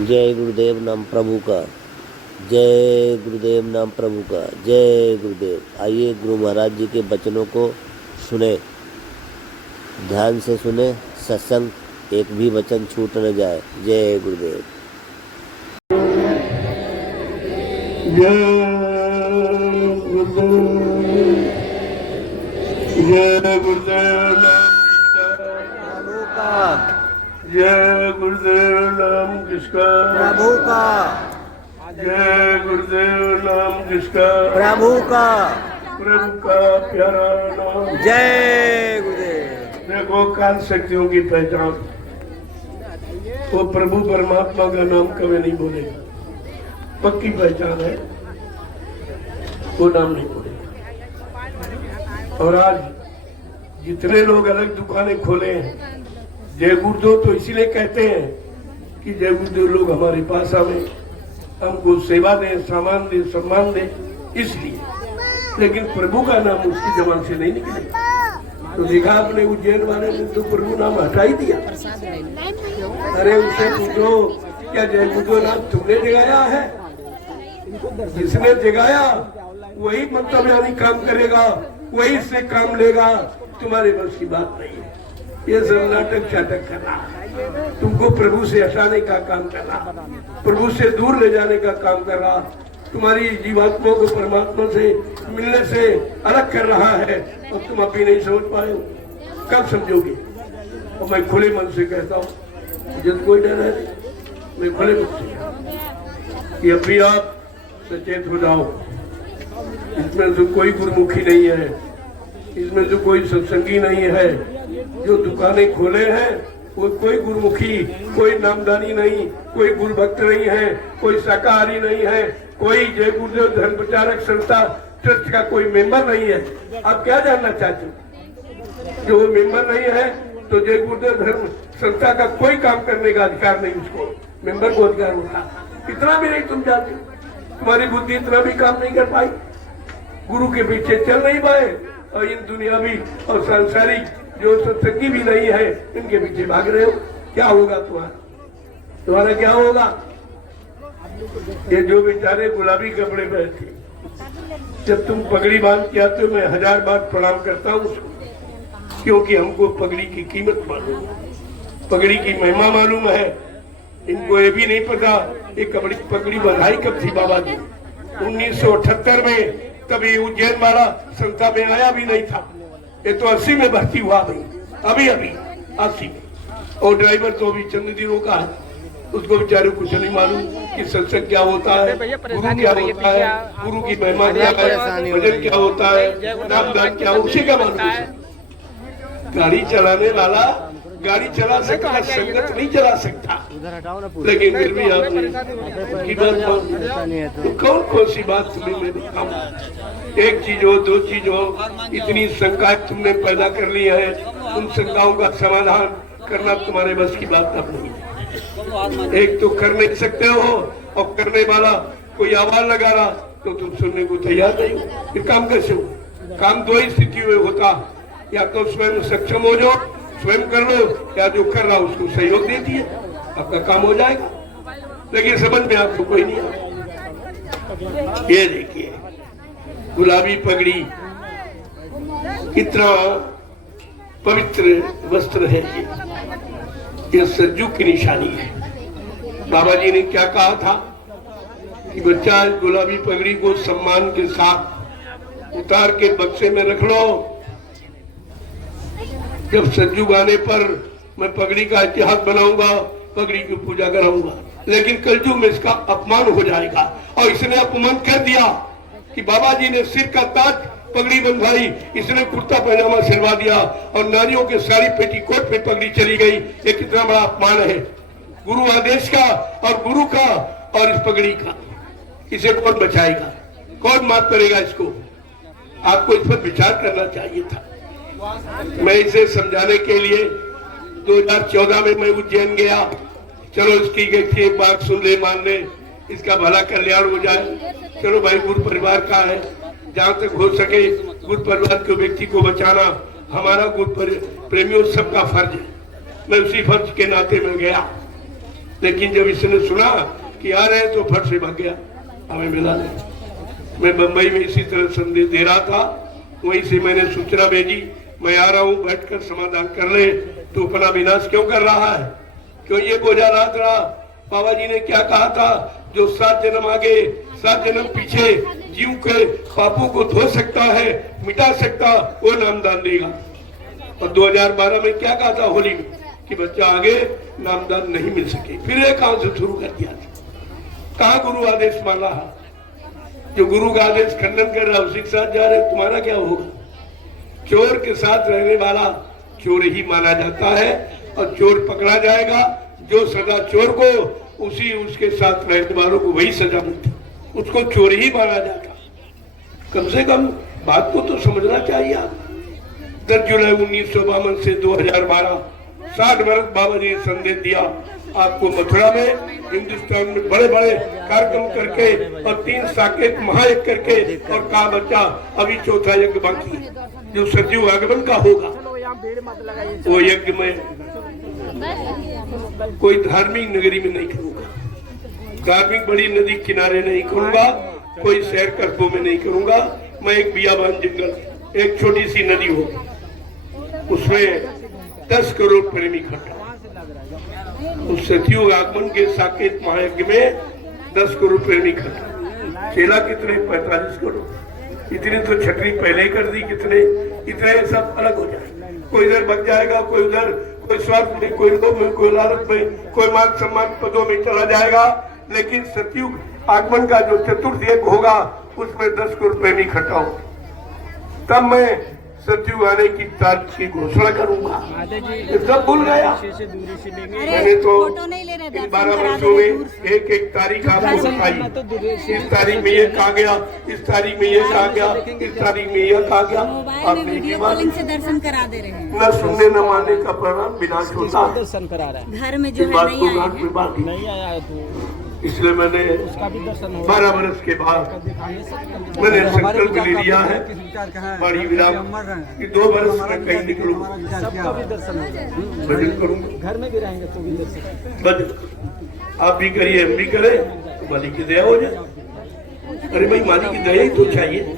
जय गुरुदेव नाम प्रभु का। जय गुरुदेव नाम प्रभु का। जय गुरुदेव। आइए गुरु महाराज जी के वचनों को सुने, ध्यान से सुने, सत्संग, एक भी वचन छूट न जाए। जय गुरुदेव। जय गुरुदेव। जय गुरुदेव प्रभु का। जय गुरुदेव नाम किसका? प्रभु का। जय गुरुदेव नाम किसका? प्रभु का। प्रभु का प्यारा नाम। जय गुरुदेव। देखो काल शक्तियों की पहचान, वो प्रभु परमात्मा का नाम कभी नहीं बोलेगा, पक्की पहचान है, वो नाम नहीं बोलेगा। और आज जितने लोग अलग दुकानें खोले हैं, जय गुरुदेव तो इसीलिए कहते हैं कि जय गुरुदेव लोग हमारे पास आवे, हमको सेवा दें, सामान दें, सम्मान दें, इसलिए। लेकिन प्रभु का नाम उसकी जबान से नहीं निकलेगा। तो देखा आपने उज्जैन वाले ने तो प्रभु नाम हटा ही दिया। अरे उससे पूछो, क्या जय गुरुदेव नाम तुमने जगाया है? जिसने जगाया वही मतलब यानी काम करेगा, वही से काम लेगा, तुम्हारे बस की बात नहीं है। ये सब नाटक चाटक करना, तुमको प्रभु से हटाने का काम करना, प्रभु से दूर ले जाने का काम कर रहा, तुम्हारी जीवात्मा को परमात्मा से मिलने से अलग कर रहा है, और तुम अभी नहीं समझ पाए हो। कब समझोगे? और मैं खुले मन से कहता हूँ, जब कोई डर है नहीं, मैं खुले मन से कि अभी आप सचेत हो जाओ। इसमें तो कोई गुरुमुखी नहीं है, इसमें तो कोई सत्संगी नहीं है। जो दुकानें खोले हैं वो कोई गुरुमुखी, कोई नामदानी नहीं, कोई गुरु भक्त नहीं है, कोई शाकाहारी नहीं है, कोई जय गुरुदेव धर्म प्रचारक संस्था ट्रस्ट का कोई मेंबर नहीं है। आप क्या जानना चाहते हो? जो मेंबर नहीं है तो जय गुरुदेव धर्म संस्था का कोई काम करने का अधिकार नहीं, उसको मेंबर को अधिकार होता। इतना भी नहीं तुम जानते, तुम्हारी बुद्धि इतना भी काम नहीं कर पाई, गुरु के पीछे चल नहीं पाए, और इन दुनियावी और सांसारिक जो सत्संगी भी नहीं है, इनके पीछे भाग रहे हो। क्या होगा तुम्हारा क्या होगा? ये जो बेचारे गुलाबी कपड़े पहनते, जब तुम पगड़ी बांध के आते हो, मैं 1000 बार प्रणाम करता हूँ उसको, क्योंकि हमको पगड़ी की कीमत मालूम, पगड़ी की महिमा मालूम है। इनको ये भी नहीं पता ये पगड़ी बंधाई कब थी बाबा जी। 1978 में, तभी उज्जैन वाला संस्था में आया भी नहीं था। ये तो 80 में भर्ती हुआ भाई, अभी 80 में। और ड्राइवर तो अभी चंद दिनों का है, उसको बेचारे कुछ नहीं मालूम कि सत्संग क्या होता है, गुरु क्या होता है, गुरु की महिमा क्या है, भजन क्या होता है, नामदान क्या, उसी का मालूम। गाड़ी चलाने वाला गाड़ी चला सकता, संगत नहीं चला सकता, लेकिन फिर भी आपने की बात तो कौन सी बात तुम्हें मैं दिखाऊं? एक चीज हो, दो चीज हो, इतनी शंका तुमने पैदा कर ली है, उन शंकाओं का समाधान करना तुम्हारे बस की बात अब नहीं है। एक तो कर नहीं सकते हो, और करने वाला कोई आवाज लगा रहा तो तुम सुनने को तैयार नहीं हो। फिर काम कैसे हो? काम दो ही स्थिति में होता, या तो स्वयं सक्षम हो जाओ, स्वयं कर लो, या जो कर रहा उसको सहयोग दे दिए, आपका काम हो जाएगा। लेकिन समझ में आपको कोई नहीं आता। ये देखिए गुलाबी पगड़ी कितना पवित्र वस्त्र है, ये सज्जू की निशानी है। बाबा जी ने क्या कहा था कि बच्चा गुलाबी पगड़ी को सम्मान के साथ उतार के बक्से में रख लो। जब सज्जू गाने पर मैं पगड़ी का इतिहास बनाऊंगा, पगड़ी की पूजा कराऊंगा, लेकिन कलयुग में इसका अपमान हो जाएगा। और इसने अपमान कर दिया कि बाबा जी ने सिर का ताज पगड़ी बंधवाई, इसने कुर्ता पैजामा सिलवा दिया, और नारियों के सारी पेटीकोट में पगड़ी चली गई। ये कितना बड़ा अपमान है गुरु आदेश का, और गुरु का, और इस पगड़ी का। इसे कौन बचाएगा? कौन माफ करेगा इसको? आपको इस पर विचार करना चाहिए था। मैं इसे समझाने के लिए 2014 में मैं उज्जैन गया। चलो इसकी एक बात सुन ले, मान ले, इसका भला कल्याण हो जाए। चलो भाई, गुरु परिवार का है, जहाँ तक हो सके गुरु परिवार के व्यक्ति को बचाना हमारा गुरु प्रेमियों सबका फर्ज है। मैं उसी फर्ज के नाते में गया। लेकिन जब इसने सुना कि आ रहे हैं तो फट से भाग गया, हमें मिला नहीं। मैं बंबई में इसी तरह संदेश दे रहा था, वहीं से मैंने सूचना भेजी, मैं आ रहा हूँ, बैठकर समाधान कर ले। तो अपना विनाश क्यों कर रहा है, क्यों ये बोझा लाद रहा? बाबा जी ने क्या कहा था, जो 7 जन्म आगे 7 जन्म पीछे जीव के पापों को धो सकता है, मिटा सकता, वो नामदान देगा। और 2012 में क्या कहा था होली में कि बच्चा आगे नामदान नहीं मिल सके। फिर एक काम से शुरू कर दिया, कहा गुरु आदेश माना है, जो गुरु का आदेश खंडन कर रहा उसी के साथ जा रहे, तुम्हारा क्या होगा? चोर के साथ रहने वाला चोर ही माना जाता है और चोर पकड़ा जाएगा। जो सजा चोर को, उसी उसके साथ रहने वालों को वही सजा मिलती, उसको चोर ही माना जाता। कम से कम बात को तो समझना चाहिए आप। 10 जुलाई 1952 से 2012 60 वर्ष बाबा जी ने संदेश दिया आपको मथुरा में, हिंदुस्तान में बड़े बड़े कार्यक्रम करके और 3 साकेत महायज्ञ करके, और कहा बच्चा अभी चौथा यज्ञ बाकी है जो सतयुग आगमन का होगा। वो यज्ञ में कोई धार्मिक नगरी में नहीं करूंगा, धार्मिक बड़ी नदी किनारे नहीं करूंगा, कोई शहर कस्बों में नहीं करूंगा। मैं एक बियाबान जंगल, एक छोटी सी नदी हो, उसमें 10 करोड़ प्रेमी इकट्ठा। उस सतयुग आगमन के साकेत महायज्ञ में 10 करोड़ प्रेमी इकट्ठा। चेला कितने? 45 करोड़। इतनी तो छटनी पहले ही कर दी, कितने इतने सब अलग हो जाए। कोई इधर बच जाएगा, कोई उधर, कोई स्वार्थ में, कोई लोभ में, कोई लालच में, कोई मान सम्मान पदों में चला जाएगा। लेकिन सतयुग आगमन का जो चतुर्थ यज्ञ होगा उसमें 10 करोड़ प्रेमी इकट्ठा हो, तब मैं सतयुग आने की तारीख की घोषणा करूंगा। सब भूल गया। मैंने तो इन 12 वर्षों में एक एक तारीख आपको बताई, इस तारीख में ये कहा गया, इस तारीख में ये कहा गया, इस तारीख में ये कहा गया। आपने वीडियो कॉलिंग से दर्शन करा दे रहे हैं। न सुनने न मानने का परिणाम विनाश होता है। दर्शन करा रहा है, घर में जो है नहीं आया तो इसलिए मैंने उसका भी दर्शन हो 12 वर्ष के बाद मैंने संकल्प ले लिया है बड़ी विराम कि 2 वर्ष में कहीं निकलूंगा, सबका भी दर्शन हो, भजन करूंगा। घर में भी रहेंगे तो भी दर्शन। भजन आप भी करिए, हम भी करें, तो मालिक की दया हो जाए। अरे भाई मालिक की दया ही तो चाहिए।